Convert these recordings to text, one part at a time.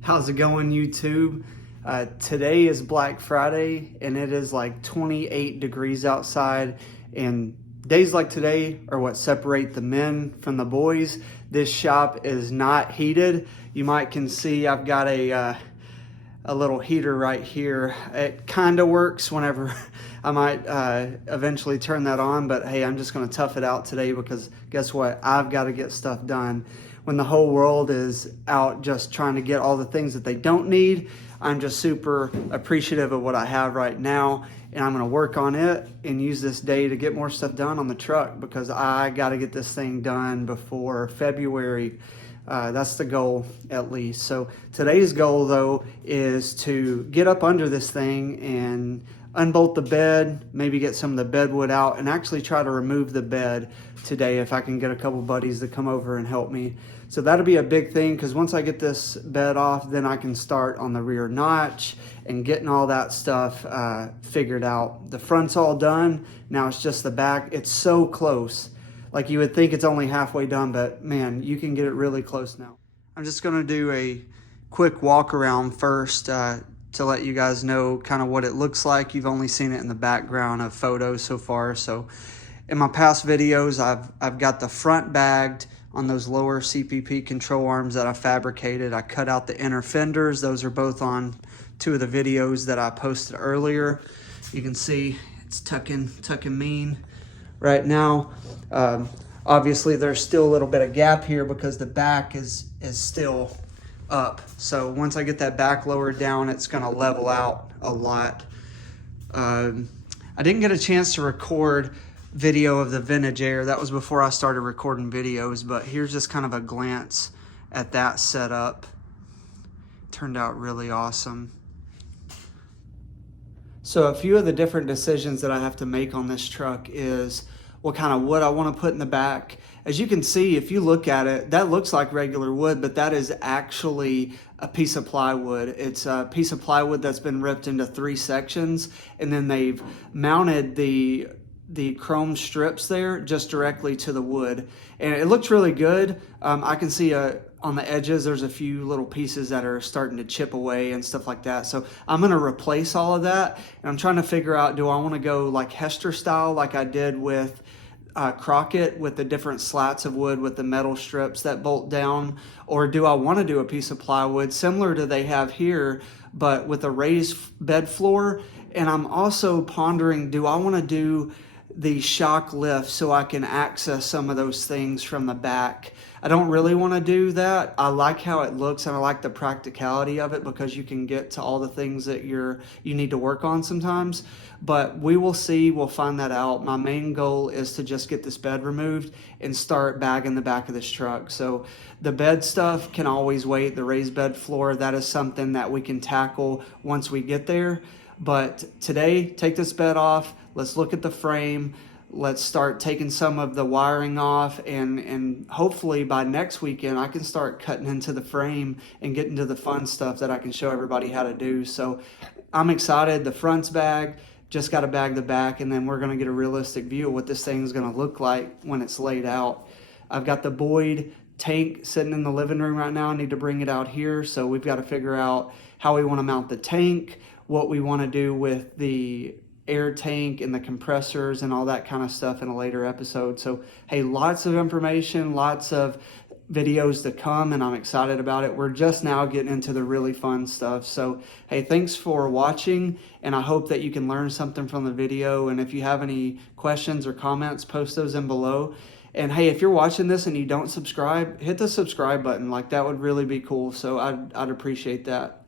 How's it going, YouTube? Today is Black Friday and it is like 28 degrees outside, and days like today are what separate the men from the boys. This shop is not heated. You might can see I've got a little heater right here. It kind of works whenever I might eventually turn that on, but hey, I'm just going to tough it out today because guess what? I've got to get stuff done. When the whole world is out just trying to get all the things that they don't need, I'm just super appreciative of what I have right now, and I'm going to work on it and use this day to get more stuff done on the truck because I got to get this thing done before February. That's the goal, at least. So today's goal, though, is to get up under this thing and unbolt the bed, maybe get some of the bed wood out, and actually try to remove the bed today if I can get a couple buddies to come over and help me. So that'll be a big thing, because once I get this bed off, then I can start on the rear notch and getting all that stuff figured out. The front's all done. Now it's just the back. It's so close. Like, you would think it's only halfway done, but man, you can get it really close now. I'm just gonna do a quick walk around first to let you guys know kind of what it looks like. You've only seen it in the background of photos so far. So in my past videos, I've got the front bagged on those lower CPP control arms that I fabricated. I cut out the inner fenders. Those are both on two of the videos that I posted earlier. You can see it's tucking mean right now. Obviously there's still a little bit of gap here because the back is still up. So once I get that back lowered down, it's gonna level out a lot. I didn't get a chance to record video of the vintage air. That was before I started recording videos, but here's just kind of a glance at that setup. Turned out really awesome. So a few of the different decisions that I have to make on this truck is what kind of wood I want to put in the back. As you can see, if you look at it, that looks like regular wood, but that is actually a piece of plywood. It's a piece of plywood that's been ripped into 3 sections, and then they've mounted the chrome strips there just directly to the wood, and it looks really good. I can see on the edges there's a few little pieces that are starting to chip away and stuff like that, so I'm going to replace all of that, and I'm trying to figure out, do I want to go like Hester style like I did with Crockett, with the different slats of wood with the metal strips that bolt down, or do I want to do a piece of plywood similar to they have here but with a raised bed floor? And I'm also pondering, do I want to do the shock lift so I can access some of those things from the back? I don't really want to do that. I like how it looks and I like the practicality of it because you can get to all the things that you need to work on sometimes. But we will see, we'll find that out. My main goal is to just get this bed removed and start bagging the back of this truck. So the bed stuff can always wait. The raised bed floor, that is something that we can tackle once we get there. But today, take this bed off. Let's look at the frame. Let's start taking some of the wiring off, and hopefully by next weekend I can start cutting into the frame and getting to the fun stuff that I can show everybody how to do. So I'm excited. The front's bagged, just got to bag the back, and then we're going to get a realistic view of what this thing's going to look like when it's laid out. I've got the Boyd tank sitting in the living room right now. I need to bring it out here, so we've got to figure out how we want to mount the tank, what we want to do with the air tank and the compressors and all that kind of stuff in a later episode. So hey, lots of information, lots of videos to come, and I'm excited about it. We're just now getting into the really fun stuff. So hey, thanks for watching, and I hope that you can learn something from the video. And if you have any questions or comments, post those in below. And hey, if you're watching this and you don't subscribe, hit the subscribe button. Like, that would really be cool. So I'd appreciate that.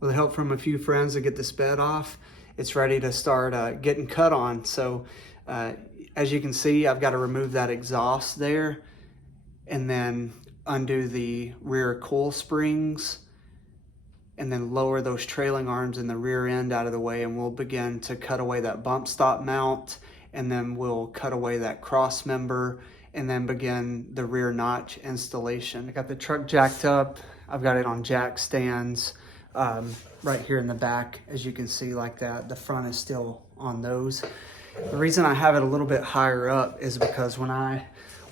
With help from a few friends to get this bed off, it's ready to start getting cut on. So as you can see, I've got to remove that exhaust there and then undo the rear coil springs and then lower those trailing arms in the rear end out of the way, and we'll begin to cut away that bump stop mount, and then we'll cut away that cross member and then begin the rear notch installation. I got the truck jacked up. I've got it on jack stands. Right here in the back, as you can see, like that. The front is still on those. The reason I have it a little bit higher up is because when I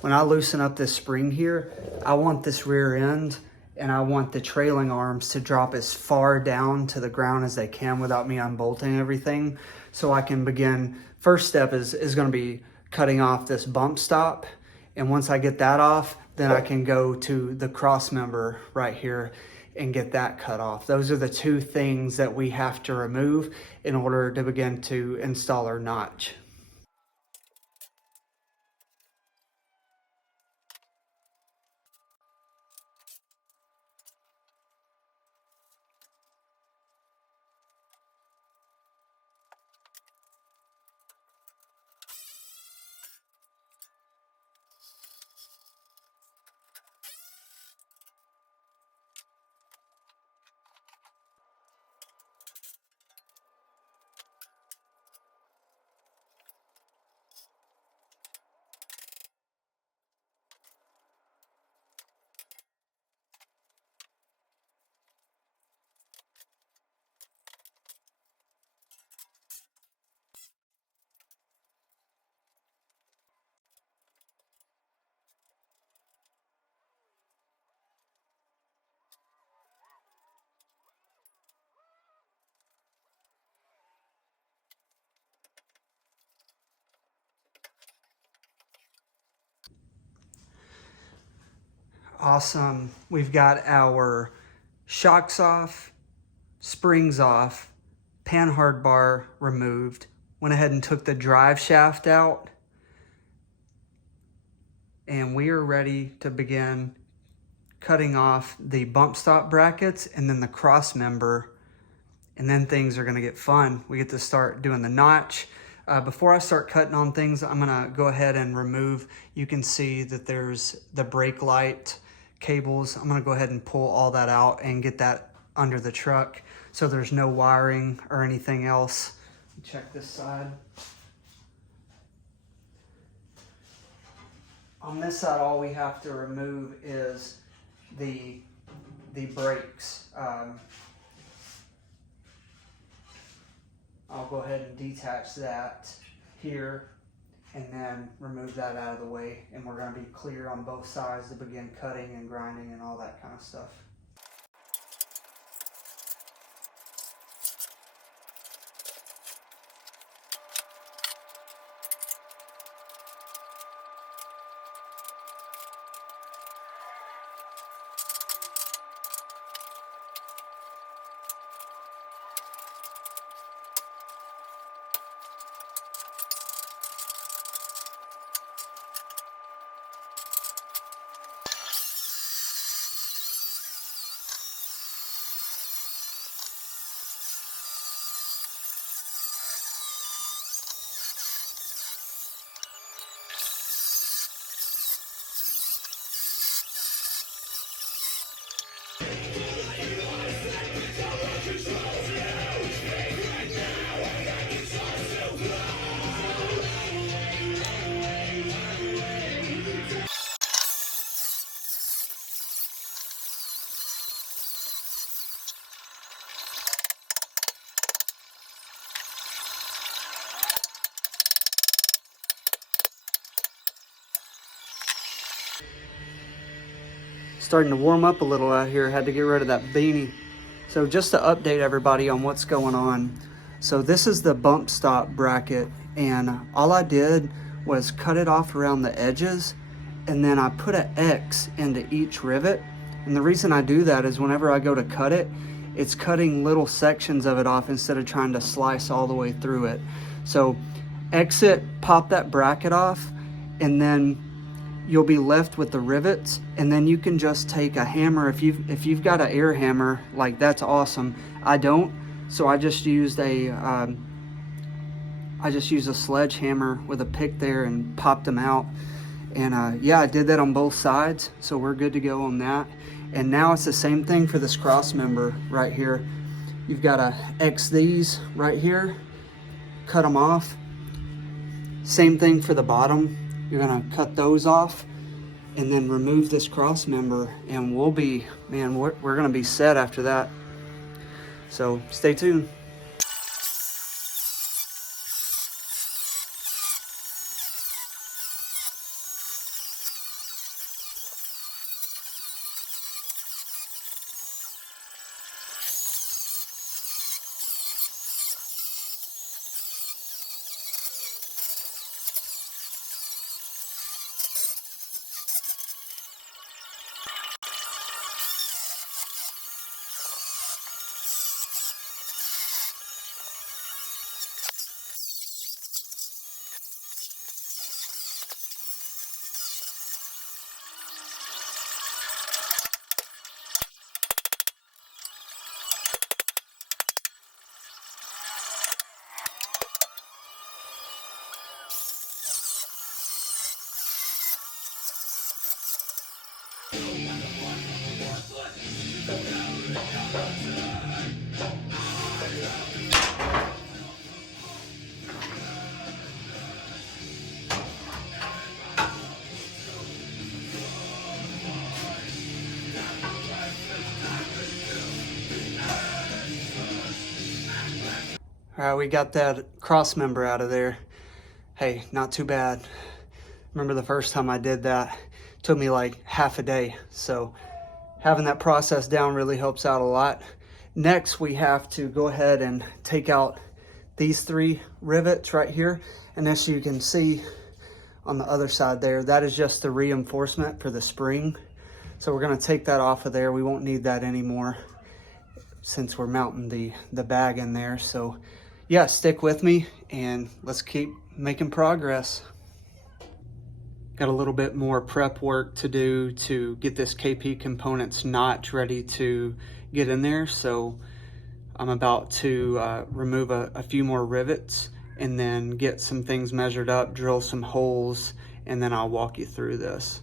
loosen up this spring here, I want this rear end and I want the trailing arms to drop as far down to the ground as they can without me unbolting everything. So I can begin, first step is gonna be cutting off this bump stop. And once I get that off, then I can go to the cross member right here and get that cut off. Those are the two things that we have to remove in order to begin to install our notch. Awesome. We've got our shocks off, springs off, panhard bar removed. Went ahead and took the drive shaft out. And we are ready to begin cutting off the bump stop brackets and then the cross member. And then things are gonna get fun. We get to start doing the notch. Before I start cutting on things, I'm gonna go ahead and remove, you can see that there's the brake light cables. I'm gonna go ahead and pull all that out and get that under the truck so there's no wiring or anything else. Check this side. On this side, all we have to remove is the brakes. I'll go ahead and detach that here and then remove that out of the way, and we're going to be clear on both sides to begin cutting and grinding and all that kind of stuff. Starting to warm up a little out here. Had to get rid of that beanie. So just to update everybody on what's going on. So this is the bump stop bracket, and all I did was cut it off around the edges, and then I put an X into each rivet. And the reason I do that is whenever I go to cut it, it's cutting little sections of it off instead of trying to slice all the way through it. So exit, pop that bracket off, and then you'll be left with the rivets, and then you can just take a hammer. If you've got an air hammer, like, that's awesome. I don't, so I just used a sledgehammer with a pick there and popped them out. And yeah, I did that on both sides, so we're good to go on that. And now it's the same thing for this cross member right here. You've got to X these right here, cut them off. Same thing for the bottom. You're gonna cut those off and then remove this cross member, and we'll be, man, we're gonna be set after that. So stay tuned. All right, we got that cross member out of there. Hey, not too bad. Remember the first time I did that, it took me like half a day. So having that process down really helps out a lot. Next, we have to go ahead and take out these 3 rivets right here. And as you can see on the other side there, that is just the reinforcement for the spring. So we're gonna take that off of there. We won't need that anymore since we're mounting the bag in there. So yeah, stick with me and let's keep making progress. Got a little bit more prep work to do to get this KP components notch ready to get in there. So I'm about to remove a few more rivets and then get some things measured up, drill some holes, and then I'll walk you through this.